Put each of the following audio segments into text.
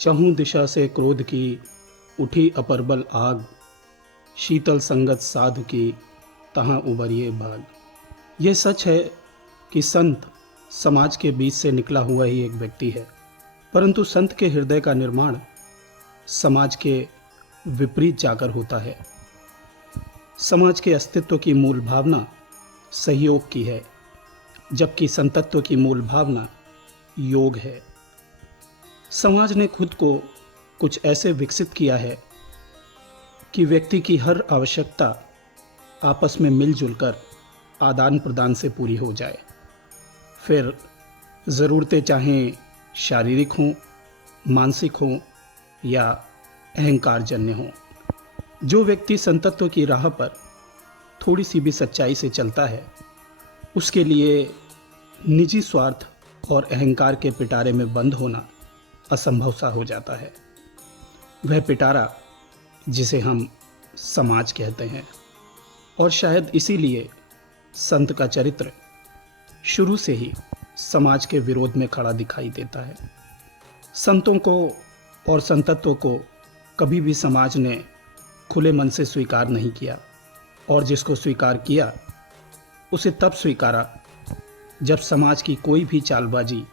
चहूँ दिशा से क्रोध की उठी अपरबल आग, शीतल संगत साधु की तहाँ उबरिए भाग। यह सच है कि संत समाज के बीच से निकला हुआ ही एक व्यक्ति है, परंतु संत के हृदय का निर्माण समाज के विपरीत जाकर होता है। समाज के अस्तित्व की मूल भावना सहयोग की है, जबकि संतत्व की मूल भावना योग है। समाज ने खुद को कुछ ऐसे विकसित किया है कि व्यक्ति की हर आवश्यकता आपस में मिलजुल कर आदान प्रदान से पूरी हो जाए। फिर ज़रूरतें चाहें शारीरिक हों, मानसिक हों या अहंकारजन्य हों। जो व्यक्ति संतत्व की राह पर थोड़ी सी भी सच्चाई से चलता है, उसके लिए निजी स्वार्थ और अहंकार के पिटारे में बंद होना असंभव सा हो जाता है। वह पिटारा जिसे हम समाज कहते हैं, और शायद इसीलिए संत का चरित्र शुरू से ही समाज के विरोध में खड़ा दिखाई देता है। संतों को और संतत्व को कभी भी समाज ने खुले मन से स्वीकार नहीं किया, और जिसको स्वीकार किया उसे तब स्वीकारा जब समाज की कोई भी चालबाजी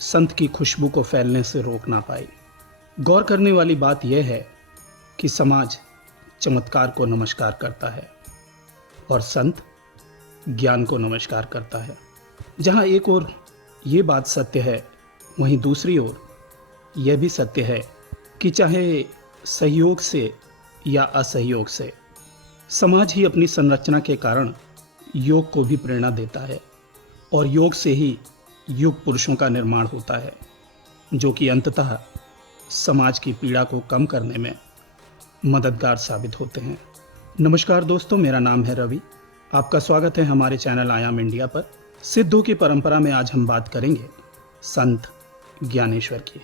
संत की खुशबू को फैलने से रोक ना पाई। गौर करने वाली बात यह है कि समाज चमत्कार को नमस्कार करता है और संत ज्ञान को नमस्कार करता है। जहाँ एक ओर ये बात सत्य है, वहीं दूसरी ओर यह भी सत्य है कि चाहे सहयोग से या असहयोग से, समाज ही अपनी संरचना के कारण योग को भी प्रेरणा देता है, और योग से ही युग पुरुषों का निर्माण होता है, जो कि अंततः समाज की पीड़ा को कम करने में मददगार साबित होते हैं। नमस्कार दोस्तों, मेरा नाम है रवि। आपका स्वागत है हमारे चैनल आयाम इंडिया पर। सिद्धों की परंपरा में आज हम बात करेंगे संत ज्ञानेश्वर की।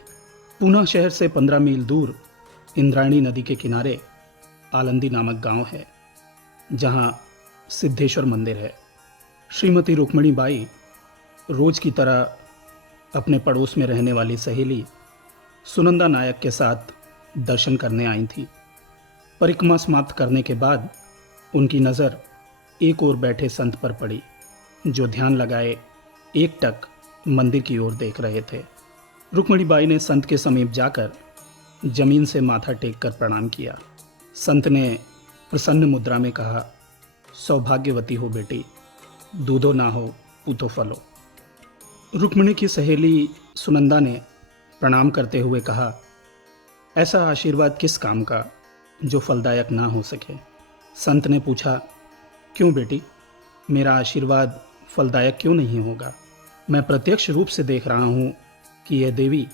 पूना शहर से 15 मील दूर इंद्रायणी नदी के किनारे आलंदी नामक गांव है, जहां सिद्धेश्वर मंदिर है। श्रीमती रुक्मिणी बाई रोज की तरह अपने पड़ोस में रहने वाली सहेली सुनंदा नायक के साथ दर्शन करने आई थी। परिक्रमा समाप्त करने के बाद उनकी नज़र एक ओर बैठे संत पर पड़ी, जो ध्यान लगाए एकटक मंदिर की ओर देख रहे थे। रुक्मिणी बाई ने संत के समीप जाकर जमीन से माथा टेक कर प्रणाम किया। संत ने प्रसन्न मुद्रा में कहा, सौभाग्यवती हो बेटी, दूधो ना हो पूतो फलो। रुक्मिणी की सहेली सुनंदा ने प्रणाम करते हुए कहा, ऐसा आशीर्वाद किस काम का जो फलदायक ना हो सके। संत ने पूछा, क्यों बेटी, मेरा आशीर्वाद फलदायक क्यों नहीं होगा? मैं प्रत्यक्ष रूप से देख रहा हूँ कि यह देवी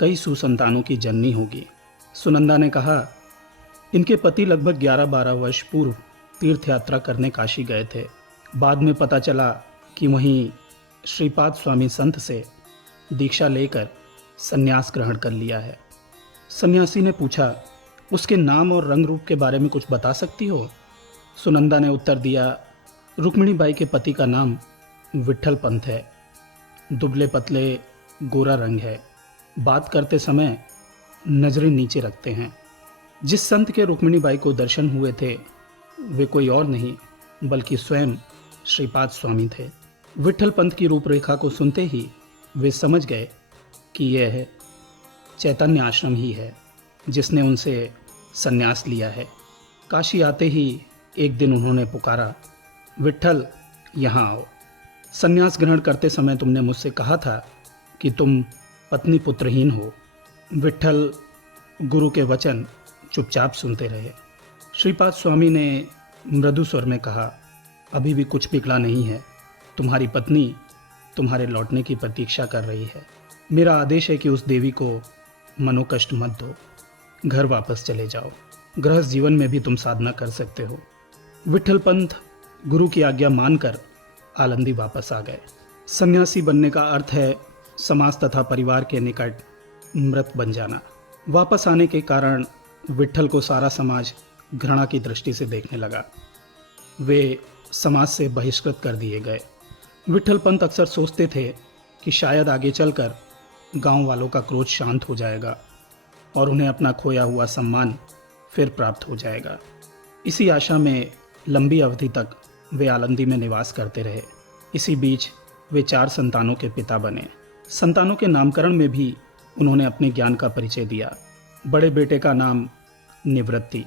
कई सुसंतानों की जननी होगी। सुनंदा ने कहा, इनके पति लगभग 11-12 वर्ष पूर्व तीर्थ यात्रा करने काशी गए थे। बाद में पता चला कि वहीं श्रीपाद स्वामी संत से दीक्षा लेकर संन्यास ग्रहण कर लिया है। सन्यासी ने पूछा, उसके नाम और रंग रूप के बारे में कुछ बता सकती हो? सुनंदा ने उत्तर दिया, रुक्मिणी बाई के पति का नाम विट्ठल पंत है। दुबले पतले गोरा रंग है। बात करते समय नजरें नीचे रखते हैं। जिस संत के रुक्मिणी बाई को दर्शन हुए थे, वे कोई और नहीं बल्कि स्वयं श्रीपाद स्वामी थे। विट्ठल पंत की रूपरेखा को सुनते ही वे समझ गए कि यह चैतन्य आश्रम ही है जिसने उनसे संन्यास लिया है। काशी आते ही एक दिन उन्होंने पुकारा, विट्ठल यहाँ आओ। संन्यास ग्रहण करते समय तुमने मुझसे कहा था कि तुम पत्नी पुत्रहीन हो। विट्ठल गुरु के वचन चुपचाप सुनते रहे। श्रीपाद स्वामी ने मृदु स्वर में कहा, अभी भी कुछ पिघला नहीं है। तुम्हारी पत्नी तुम्हारे लौटने की प्रतीक्षा कर रही है। मेरा आदेश है कि उस देवी को मनोकष्ट मत दो। घर वापस चले जाओ। गृहस्थ जीवन में भी तुम साधना कर सकते हो। विट्ठल पंत गुरु की आज्ञा मानकर आलंदी वापस आ गए। सन्यासी बनने का अर्थ है समाज तथा परिवार के निकट मृत बन जाना। वापस आने के कारण विट्ठल को सारा समाज घृणा की दृष्टि से देखने लगा। वे समाज से बहिष्कृत कर दिए गए। विट्ठल पंत अक्सर सोचते थे कि शायद आगे चलकर गांव वालों का क्रोध शांत हो जाएगा और उन्हें अपना खोया हुआ सम्मान फिर प्राप्त हो जाएगा। इसी आशा में लंबी अवधि तक वे आलंदी में निवास करते रहे। इसी बीच वे 4 संतानों के पिता बने। संतानों के नामकरण में भी उन्होंने अपने ज्ञान का परिचय दिया। बड़े बेटे का नाम निवृत्ति,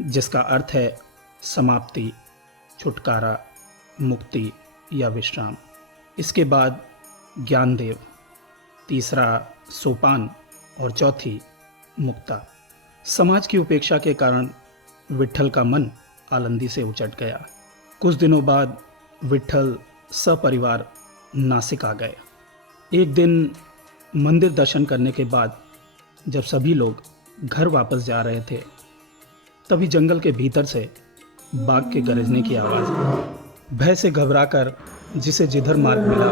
जिसका अर्थ है समाप्ति, छुटकारा, मुक्ति या विश्राम। इसके बाद ज्ञानदेव, तीसरा सोपान और चौथी मुक्ता। समाज की उपेक्षा के कारण विट्ठल का मन आलंदी से उचट गया। कुछ दिनों बाद विट्ठल सपरिवार नासिक आ गए। एक दिन मंदिर दर्शन करने के बाद जब सभी लोग घर वापस जा रहे थे, तभी जंगल के भीतर से बाघ के गरजने की आवाज़ आई। भय से घबराकर जिसे जिधर मार्ग मिला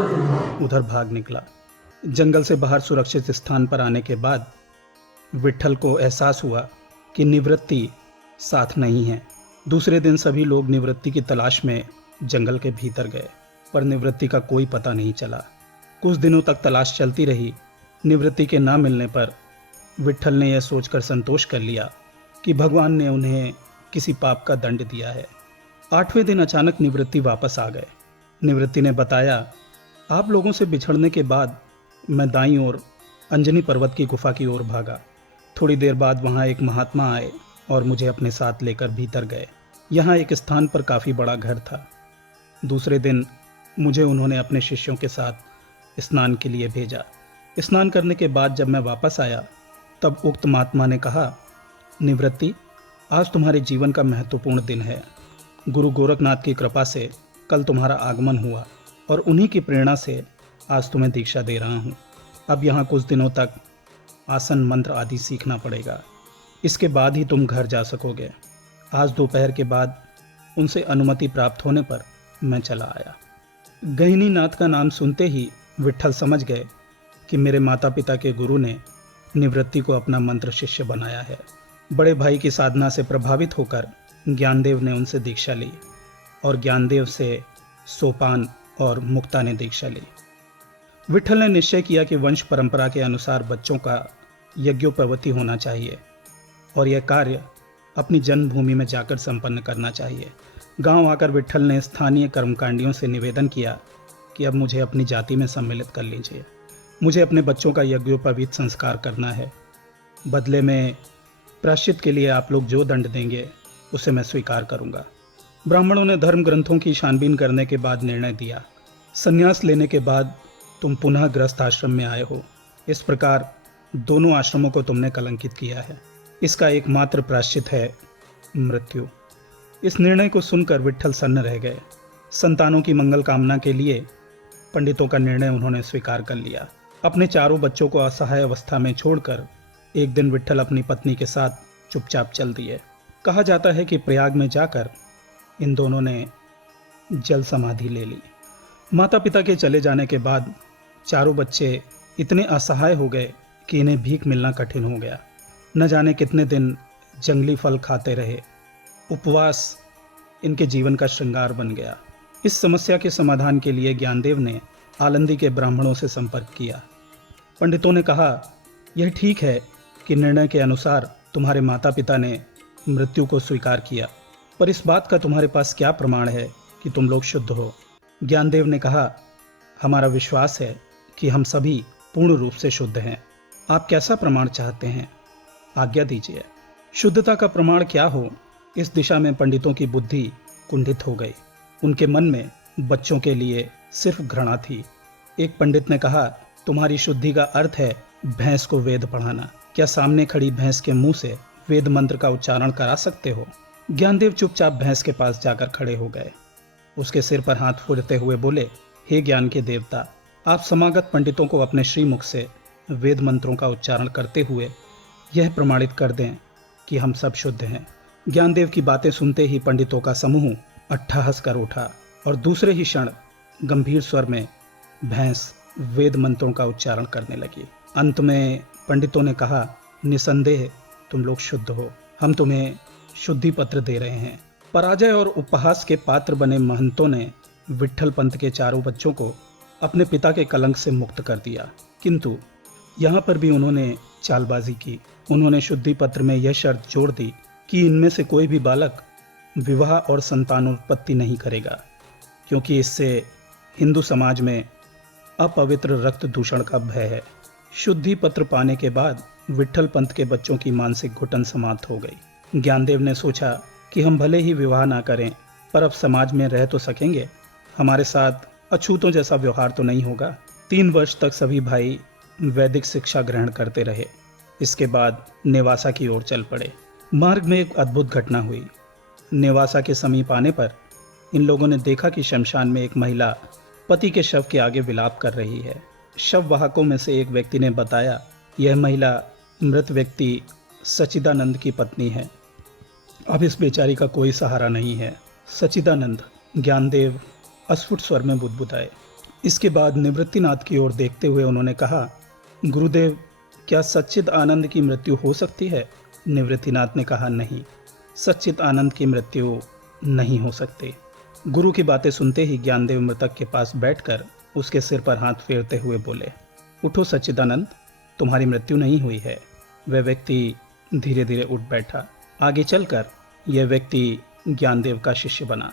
उधर भाग निकला। जंगल से बाहर सुरक्षित स्थान पर आने के बाद विट्ठल को एहसास हुआ कि निवृत्ति साथ नहीं है। दूसरे दिन सभी लोग निवृत्ति की तलाश में जंगल के भीतर गए, पर निवृत्ति का कोई पता नहीं चला। कुछ दिनों तक तलाश चलती रही। निवृत्ति के ना मिलने पर विट्ठल ने यह सोचकर संतोष कर लिया कि भगवान ने उन्हें किसी पाप का दंड दिया है। 8वें दिन अचानक निवृत्ति वापस आ गए। निवृत्ति ने बताया, आप लोगों से बिछड़ने के बाद मैं दाईं ओर अंजनी पर्वत की गुफा की ओर भागा। थोड़ी देर बाद वहाँ एक महात्मा आए और मुझे अपने साथ लेकर भीतर गए। यहाँ एक स्थान पर काफ़ी बड़ा घर था। दूसरे दिन मुझे उन्होंने अपने शिष्यों के साथ स्नान के लिए भेजा। स्नान करने के बाद जब मैं वापस आया तब उक्त महात्मा ने कहा, निवृत्ति, आज तुम्हारे जीवन का महत्वपूर्ण दिन है। गुरु गोरखनाथ की कृपा से कल तुम्हारा आगमन हुआ और उन्हीं की प्रेरणा से आज तुम्हें दीक्षा दे रहा हूँ। अब यहाँ कुछ दिनों तक आसन मंत्र आदि सीखना पड़ेगा। इसके बाद ही तुम घर जा सकोगे। आज दोपहर के बाद उनसे अनुमति प्राप्त होने पर मैं चला आया। गहिनी नाथ का नाम सुनते ही विट्ठल समझ गए कि मेरे माता पिता के गुरु ने निवृत्ति को अपना मंत्र शिष्य बनाया है। बड़े भाई की साधना से प्रभावित होकर ज्ञानदेव ने उनसे दीक्षा ली और ज्ञानदेव से सोपान और मुक्ता ने दीक्षा ली। विट्ठल ने निश्चय किया कि वंश परंपरा के अनुसार बच्चों का यज्ञोपवीति होना चाहिए और यह कार्य अपनी जन्मभूमि में जाकर संपन्न करना चाहिए। गांव आकर विट्ठल ने स्थानीय कर्मकांडियों से निवेदन किया कि अब मुझे अपनी जाति में सम्मिलित कर लीजिए। मुझे अपने बच्चों का यज्ञोपवीत संस्कार करना है। बदले में प्रायश्चित के लिए आप लोग जो दंड देंगे उसे मैं स्वीकार करूंगा। ब्राह्मणों ने धर्म ग्रंथों की छानबीन करने के बाद निर्णय दिया, संन्यास लेने के बाद तुम पुनः गृहस्थ आश्रम में आए हो। इस प्रकार दोनों आश्रमों को तुमने कलंकित किया है। इसका एकमात्र प्रायश्चित है मृत्यु। इस निर्णय को सुनकर विट्ठल सन्न रह गए। संतानों की मंगल कामना के लिए पंडितों का निर्णय उन्होंने स्वीकार कर लिया। अपने चारों बच्चों को असहाय अवस्था में छोड़कर एक दिन विट्ठल अपनी पत्नी के साथ चुपचाप चल दिए। कहा जाता है कि प्रयाग में जाकर इन दोनों ने जल समाधि ले ली। माता पिता के चले जाने के बाद चारों बच्चे इतने असहाय हो गए कि इन्हें भीख मिलना कठिन हो गया। न जाने कितने दिन जंगली फल खाते रहे। उपवास इनके जीवन का श्रृंगार बन गया। इस समस्या के समाधान के लिए ज्ञानदेव ने आलंदी के ब्राह्मणों से संपर्क किया। पंडितों ने कहा, यह ठीक है कि निर्णय के अनुसार तुम्हारे माता पिता ने मृत्यु को स्वीकार किया, पर इस बात का तुम्हारे पास क्या प्रमाण है कि तुम लोग शुद्ध हो? ज्ञानदेव ने कहा, हमारा विश्वास है कि हम सभी पूर्ण रूप से शुद्ध हैं। आप कैसा प्रमाण चाहते हैं? आज्ञा दीजिए। शुद्धता का प्रमाण क्या हो, इस दिशा में पंडितों की बुद्धि कुंठित हो गई। उनके मन में बच्चों के लिए सिर्फ घृणा थी। एक पंडित ने कहा, तुम्हारी शुद्धि का अर्थ है भैंस को वेद पढ़ाना। क्या सामने खड़ी भैंस के मुंह से वेद मंत्र का उच्चारण करा सकते हो? ज्ञानदेव चुपचाप भैंस के पास जाकर खड़े हो गए। उसके सिर पर हाथ फेरते हुए बोले, हे ज्ञान के देवता, आप समागत पंडितों को अपने श्रीमुख से वेद मंत्रों का उच्चारण करते हुए यह प्रमाणित कर दें कि हम सब शुद्ध हैं। ज्ञानदेव की बातें सुनते ही पंडितों का समूह अट्ठहास कर उठा और दूसरे ही क्षण गंभीर स्वर में भैंस वेद मंत्रों का उच्चारण करने लगी। अंत में पंडितों ने कहा, निसंदेह तुम लोग शुद्ध हो। हम तुम्हें शुद्धि पत्र दे रहे हैं। पराजय और उपहास के पात्र बने महंतों ने विट्ठल पंत के चारों बच्चों को अपने पिता के कलंक से मुक्त कर दिया, किंतु यहाँ पर भी उन्होंने चालबाजी की। उन्होंने शुद्धि पत्र में यह शर्त जोड़ दी कि इनमें से कोई भी बालक विवाह और संतानोत्पत्ति नहीं करेगा, क्योंकि इससे हिंदू समाज में अपवित्र रक्त दूषण का भय है। शुद्धि पत्र पाने के बाद विट्ठल पंत के बच्चों की मानसिक घुटन समाप्त हो गई। ज्ञानदेव ने सोचा कि हम भले ही विवाह ना करें, पर अब समाज में रह तो सकेंगे, हमारे साथ अछूतों जैसा व्यवहार तो नहीं होगा। 3 वर्ष तक सभी भाई वैदिक शिक्षा ग्रहण करते रहे। इसके बाद नेवासा की ओर चल पड़े। मार्ग में एक अद्भुत घटना हुई। नेवासा के समीप आने पर इन लोगों ने देखा कि शमशान में एक महिला पति के शव के आगे विलाप कर रही है। शव वाहकों में से एक व्यक्ति ने बताया, यह महिला मृत व्यक्ति सच्चिदानंद की पत्नी है। अब इस बेचारी का कोई सहारा नहीं है। सच्चिदानंद, ज्ञानदेव अस्फुट स्वर में बुदबुदाए। इसके बाद निवृत्तिनाथ की ओर देखते हुए उन्होंने कहा, गुरुदेव, क्या सच्चिद आनंद की मृत्यु हो सकती है? निवृत्तिनाथ ने कहा, नहीं, सच्चिद आनंद की मृत्यु नहीं हो सकती। गुरु की बातें सुनते ही ज्ञानदेव मृतक के पास बैठकर उसके सिर पर हाथ फेरते हुए बोले, उठो सच्चिदानंद, तुम्हारी मृत्यु नहीं हुई है। वह व्यक्ति धीरे धीरे उठ बैठा। आगे चलकर यह व्यक्ति ज्ञानदेव का शिष्य बना।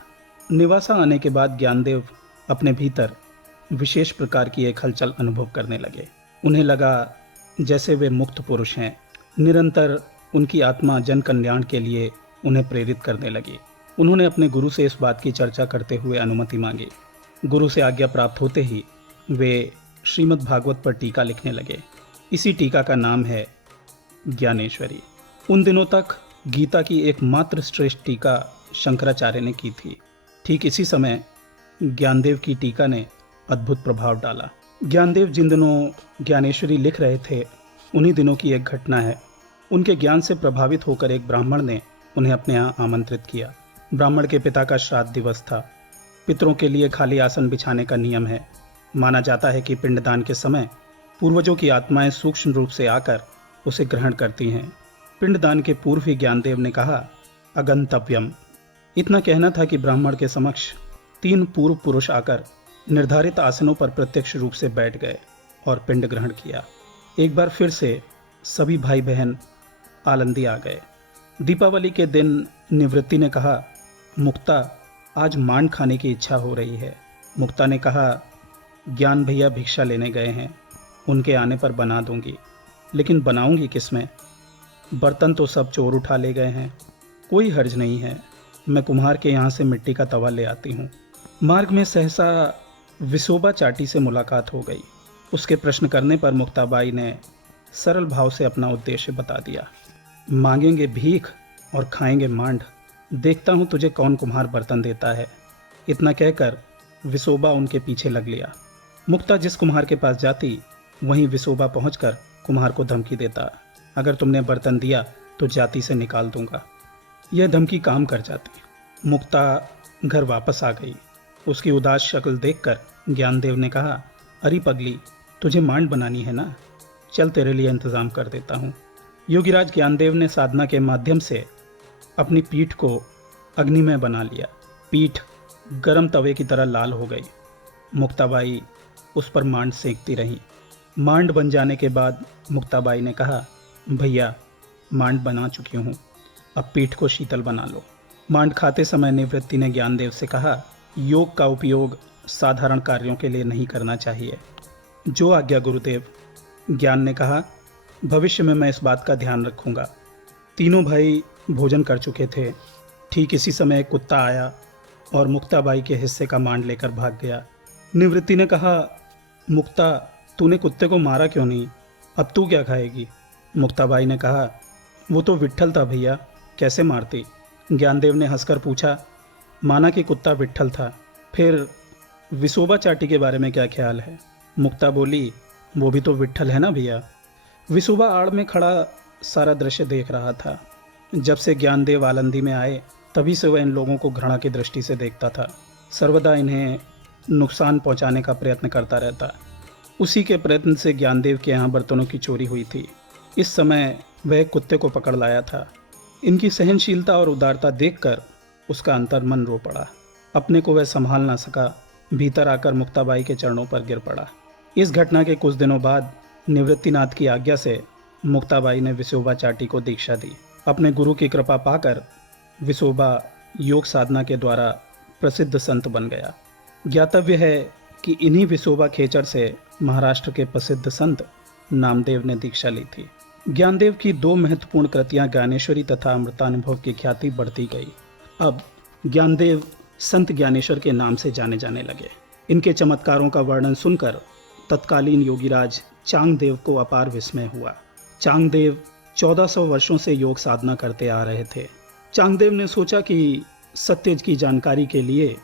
निवासा आने के बाद ज्ञानदेव अपने भीतर विशेष प्रकार की एक हलचल अनुभव करने लगे। उन्हें लगा जैसे वे मुक्त पुरुष हैं। निरंतर उनकी आत्मा जन कल्याण के लिए उन्हें प्रेरित करने लगी। उन्होंने अपने गुरु से इस बात की चर्चा करते हुए अनुमति मांगी। गुरु से आज्ञा प्राप्त होते ही वे श्रीमद् भागवत पर टीका लिखने लगे। इसी टीका का नाम है ज्ञानेश्वरी। उन दिनों तक गीता की एकमात्र श्रेष्ठ टीका शंकराचार्य ने की थी। ठीक इसी समय ज्ञानदेव की टीका ने अद्भुत प्रभाव डाला। ज्ञानदेव जिन दिनों ज्ञानेश्वरी लिख रहे थे, उन्हीं दिनों की एक घटना है। उनके ज्ञान से प्रभावित होकर एक ब्राह्मण ने उन्हें अपने यहाँ आमंत्रित किया। ब्राह्मण के पिता का श्राद्ध दिवस था। पितरों के लिए खाली आसन बिछाने का नियम है। माना जाता है कि पिंडदान के समय पूर्वजों की आत्माएं सूक्ष्म रूप से आकर उसे ग्रहण करती हैं। पिंडदान के पूर्व ही ज्ञानदेव ने कहा, अगंतव्यम। इतना कहना था कि ब्राह्मण के समक्ष 3 पूर्व पुरुष आकर निर्धारित आसनों पर प्रत्यक्ष रूप से बैठ गए और पिंड ग्रहण किया। एक बार फिर से सभी भाई बहन आलंदी आ गए। दीपावली के दिन निवृत्ति ने कहा, मुक्ता, आज मांड खाने की इच्छा हो रही है। मुक्ता ने कहा, ज्ञान भैया भिक्षा लेने गए हैं, उनके आने पर बना दूंगी, लेकिन बनाऊंगी किसमें? बर्तन तो सब चोर उठा ले गए हैं। कोई हर्ज नहीं है, मैं कुम्हार के यहाँ से मिट्टी का तवा ले आती हूँ। मार्ग में सहसा विसोबा चाटी से मुलाकात हो गई। उसके प्रश्न करने पर मुक्ताबाई ने सरल भाव से अपना उद्देश्य बता दिया। मांगेंगे भीख और खाएंगे मांड, देखता हूँ तुझे कौन कुम्हार बर्तन देता है। इतना कहकर विसोबा उनके पीछे लग लिया। मुक्ता जिस कुम्हार के पास जाती, वहीं विसोबा पहुंचकर कुम्हार को धमकी देता, अगर तुमने बर्तन दिया तो जाति से निकाल दूंगा। यह धमकी काम कर जाती। मुक्ता घर वापस आ गई। उसकी उदास शक्ल देखकर ज्ञानदेव ने कहा, अरे पगली, तुझे मांड बनानी है ना, चल तेरे लिए इंतज़ाम कर देता हूँ। योगीराज ज्ञानदेव ने साधना के माध्यम से अपनी पीठ को अग्निमय बना लिया। पीठ गरम तवे की तरह लाल हो गई। मुक्ताबाई उस पर मांड सेंकती रही। मांड बन जाने के बाद मुक्ताबाई ने कहा, भैया, मांड बना चुकी हूँ, अब पीठ को शीतल बना लो। मांड खाते समय निवृत्ति ने ज्ञानदेव से कहा, योग का उपयोग साधारण कार्यों के लिए नहीं करना चाहिए। जो आज्ञा गुरुदेव। ज्ञान ने कहा, भविष्य में मैं इस बात का ध्यान रखूंगा। तीनों भाई भोजन कर चुके थे। ठीक इसी समय एक कुत्ता आया और मुक्ताबाई के हिस्से का मांड लेकर भाग गया। निवृत्ति ने कहा, मुक्ता, तूने कुत्ते को मारा क्यों नहीं? अब तू क्या खाएगी? मुक्ताबाई ने कहा, वो तो विट्ठल था भैया, कैसे मारती? ज्ञानदेव ने हंसकर पूछा, माना कि कुत्ता विट्ठल था, फिर विसोबा चाटी के बारे में क्या ख्याल है? मुक्ता बोली, वो भी तो विट्ठल है ना भैया। विसोबा आड़ में खड़ा सारा दृश्य देख रहा था। जब से ज्ञानदेव आलंदी में आए, तभी से वह इन लोगों को घृणा की दृष्टि से देखता था। सर्वदा इन्हें नुकसान पहुंचाने का प्रयत्न करता रहता। उसी के प्रयत्न से ज्ञानदेव के यहाँ बर्तनों की चोरी हुई थी। इस समय वह एक कुत्ते को पकड़ लाया था। इनकी सहनशीलता और उदारता देखकर उसका अंतर्मन रो पड़ा। अपने को वह संभाल ना सका, भीतर आकर मुक्ताबाई के चरणों पर गिर पड़ा। इस घटना के कुछ दिनों बाद निवृत्तिनाथ की आज्ञा से मुक्ताबाई ने विसोबा चाटी को दीक्षा दी। अपने गुरु की कृपा पाकर विसोबा योग साधना के द्वारा प्रसिद्ध संत बन गया। ज्ञातव्य है कि इन्हीं विसोबा खेचर से महाराष्ट्र के प्रसिद्ध संत नामदेव ने दीक्षा ली थी। ज्ञानदेव की 2 महत्वपूर्ण कृतियां ज्ञानेश्वरी तथा अमृतानुभव की ख्याति बढ़ती गई। अब ज्ञानदेव संत ज्ञानेश्वर के नाम से जाने जाने लगे। इनके चमत्कारों का वर्णन सुनकर तत्कालीन योगीराज चांगदेव को अपार विस्मय हुआ। चांगदेव 1400 वर्षों से योग साधना करते आ रहे थे। चांगदेव ने सोचा कि सत्य की जानकारी के लिए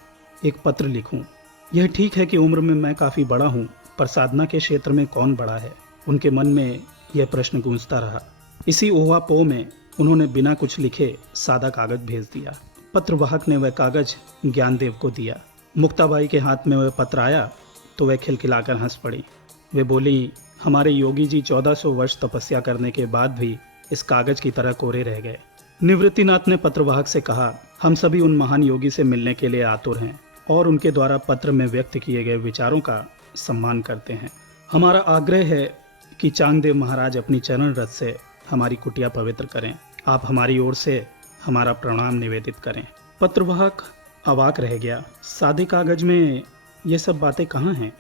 एक पत्र लिखूं। यह ठीक है कि उम्र में मैं काफ़ी बड़ा हूं, पर साधना के क्षेत्र में कौन बड़ा है? उनके मन में यह प्रश्न गूंजता रहा। इसी ओहापोह में उन्होंने बिना कुछ लिखे सादा कागज भेज दिया। पत्रवाहक ने वह कागज ज्ञानदेव को दिया। मुक्ताबाई के हाथ में वह पत्र आया तो वह खिलखिलाकर हंस पड़ी। वे बोली, हमारे योगी जी 1400 वर्ष तपस्या करने के बाद भी इस कागज की तरह कोरे रह गए। निवृत्तिनाथ ने पत्रवाहक से कहा, हम सभी उन महान योगी से मिलने के लिए आतुर हैं और उनके द्वारा पत्र में व्यक्त किए गए विचारों का सम्मान करते हैं। हमारा आग्रह है कि चांगदेव महाराज अपनी चरण रथ से हमारी कुटिया पवित्र करें। आप हमारी ओर से हमारा प्रणाम निवेदित करें। पत्रवाहक अवाक रह गया। सादे कागज में ये सब बातें कहाँ हैं?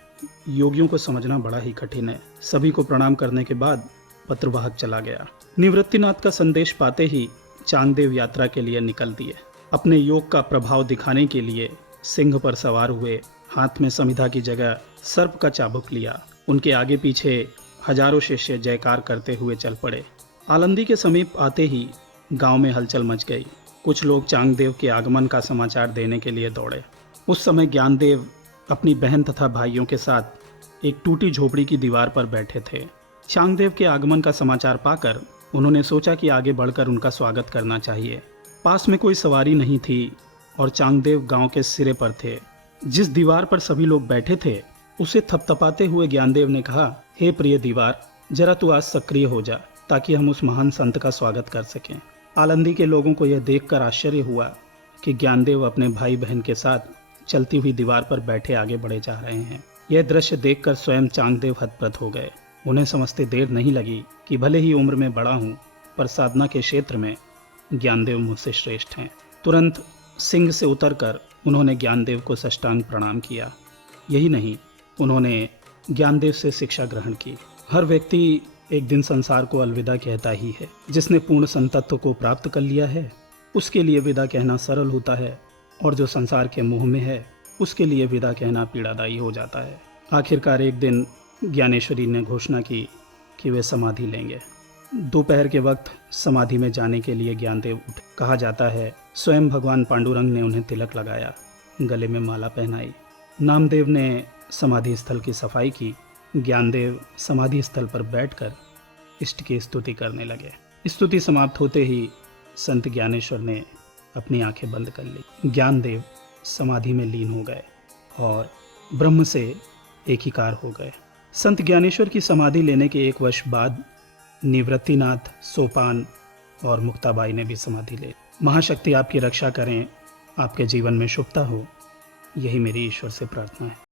योगियों को समझना बड़ा ही कठिन है। सभी को प्रणाम करने के बाद पत्रवाहक चला गया। निवृत्तिनाथ का संदेश पाते ही चांगदेव यात्रा के लिए निकल दिए। अपने योग का प्रभाव दिखाने के लिए सिंह पर सवार हुए, हाथ में समिधा की जगह सर्प का चाबुक लिया। उनके आगे पीछे हजारों शिष्य जयकार करते हुए चल पड़े। आलंदी के समीप आते ही गांव में हलचल मच गई। कुछ लोग चांगदेव के आगमन का समाचार देने के लिए दौड़े। उस समय ज्ञानदेव अपनी बहन तथा भाइयों के साथ एक टूटी झोपड़ी की दीवार पर बैठे थे। चांगदेव के आगमन का समाचार पाकर उन्होंने सोचा कि आगे बढ़कर उनका स्वागत करना चाहिए। पास में कोई सवारी नहीं थी और चांगदेव गांव के सिरे पर थे। जिस दीवार पर सभी लोग बैठे थे उसे थपथपाते हुए ज्ञानदेव ने कहा, हे प्रिय दीवार, जरा तू आज सक्रिय हो जा ताकि हम उस महान संत का स्वागत कर सकें। आलंदी के लोगों को यह देखकर आश्चर्य हुआ कि ज्ञानदेव अपने भाई बहन के साथ चलती हुई दीवार पर बैठे आगे बढ़े जा रहे हैं। यह दृश्य देखकर स्वयं चांगदेव हतप्रभ हो गए। उन्हें समझते देर नहीं लगी कि भले ही उम्र में बड़ा हूँ, पर साधना के क्षेत्र में ज्ञानदेव मुझसे श्रेष्ठ हैं। तुरंत सिंह से उतरकर उन्होंने ज्ञानदेव को साष्टांग प्रणाम किया। यही नहीं, उन्होंने ज्ञानदेव से शिक्षा ग्रहण की। हर व्यक्ति एक दिन संसार को अलविदा कहता ही है। जिसने पूर्ण संतत्व को प्राप्त कर लिया है उसके लिए विदा कहना सरल होता है, और जो संसार के मोह में है उसके लिए विदा कहना पीड़ादायी हो जाता है। आखिरकार एक दिन ज्ञानेश्वरी ने घोषणा की कि वे समाधि लेंगे। दोपहर के वक्त समाधि में जाने के लिए ज्ञानदेव उठे। कहा जाता है स्वयं भगवान पांडुरंग ने उन्हें तिलक लगाया, गले में माला पहनाई। नामदेव ने समाधि स्थल की सफाई की। ज्ञानदेव समाधि स्थल पर बैठकर इष्ट की स्तुति करने लगे। स्तुति समाप्त होते ही संत ज्ञानेश्वर ने अपनी आंखें बंद कर ली। ज्ञानदेव समाधि में लीन हो गए और ब्रह्म से एकीकार हो गए। संत ज्ञानेश्वर की समाधि लेने के 1 वर्ष बाद निवृत्तिनाथ, सोपान और मुक्ताबाई ने भी समाधि ले। महाशक्ति आपकी रक्षा करें, आपके जीवन में शुभता हो, यही मेरी ईश्वर से प्रार्थना है।